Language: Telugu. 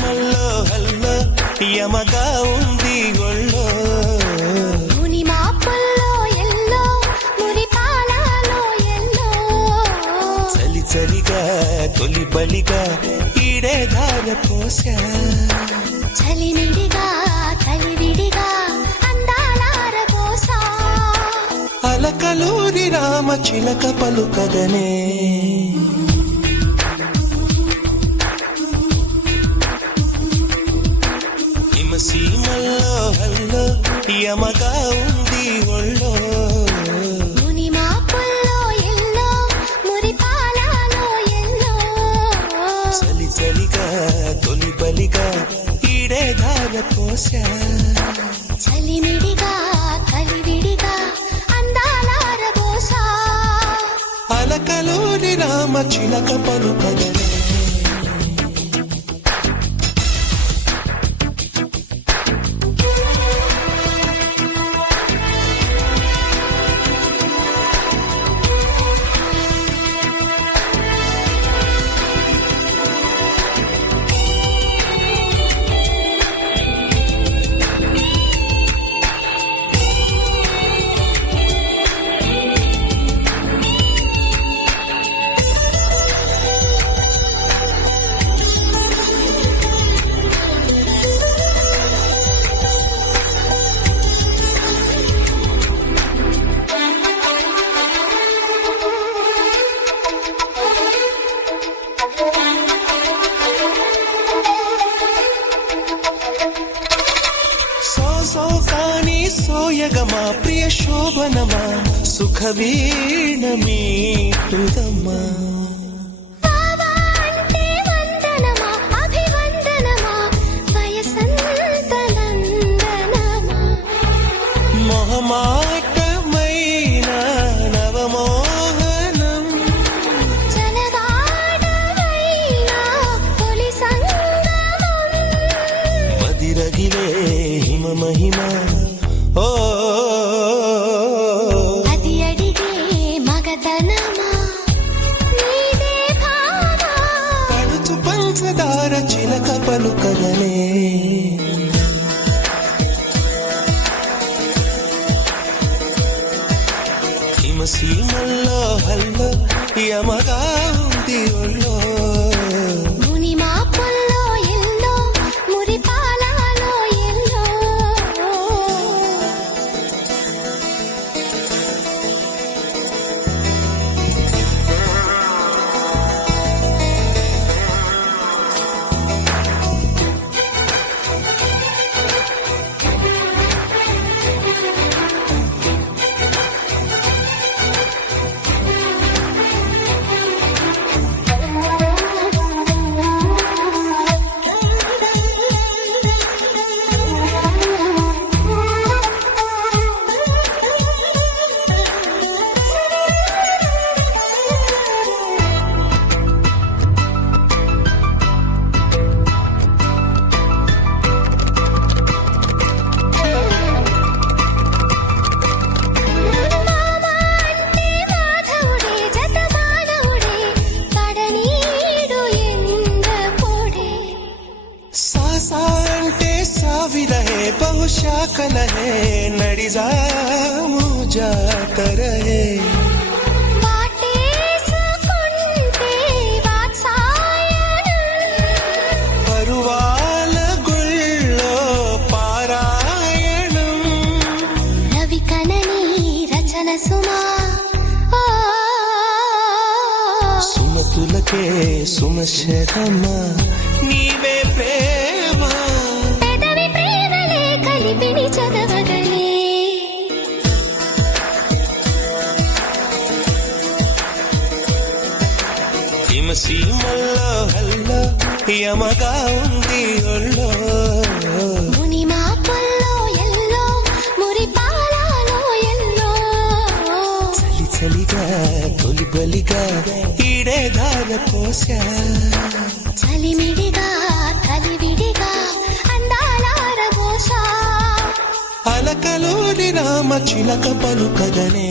సీమల్లో హల్లో యమగా ఉంది ఒళ్ళో ముని మాపుల్లో ఎల్లో మురి పాలలో ఎల్లో చలి చలిగా తొలి బలిగా ఈడే ధార పోసా చలిమిడిగా కలివిడిగా అందాలార పోసా అలకలూరి రామ చిలక పలుకగనే సీమల్లో హల్లో యమగా ఉంది ఒళ్ళో ముని మాపుల్లో ఎల్లో మురి పాలలో ఎల్లో చలి చలిగా తొలి బలిగా ఈడే ధార పోసా చలిమిడిగా కలివిడిగా అందాలార పోసా అలకలూరి రామ చిలక పలుకగనే సోకాని సోయగమా ప్రియ శోభనమా సుఖ వీణ మీటుదమ్మా మొహమాటమైన నవమోహనం మదిరగిలే హిమ మహిమ ఓ అది అడిగే మగతనమా నీదే భావా పడుచు పంచదార చిలక పలుకగనే హిమ సీమల్లో హల్లో యమగా ఉంది ఒళ్ళో ముని మాపుల్లో ఎల్లో మురి పాలలో ఎల్లో అంటే ಸಾವಿರಹೇ ಬಹುಶಾಖನಹೇ ನಡಿಜಾಮು ಜಾತರಹೇ పరువాల గుళ్ళో పారాయణం రవి కనని రచన సుమా సుమతులకే సుమశరమ నీవే ప్రేమ పెదవి ప్రేమలే కలిపిని చదవగలే హిమ సీమల్లో హల్లో యమగా ఉంది ఒళ్ళో ముని మాపుల్లో ఎల్లో మురి పాలలో ఎల్లో చలి చలిగా తొలి బలిగా ఈడే ధార పోసా చలిమిడిగా కలివిడిగా అందాలార పోసా అలకలూరి రామ చిలక పలుకగనే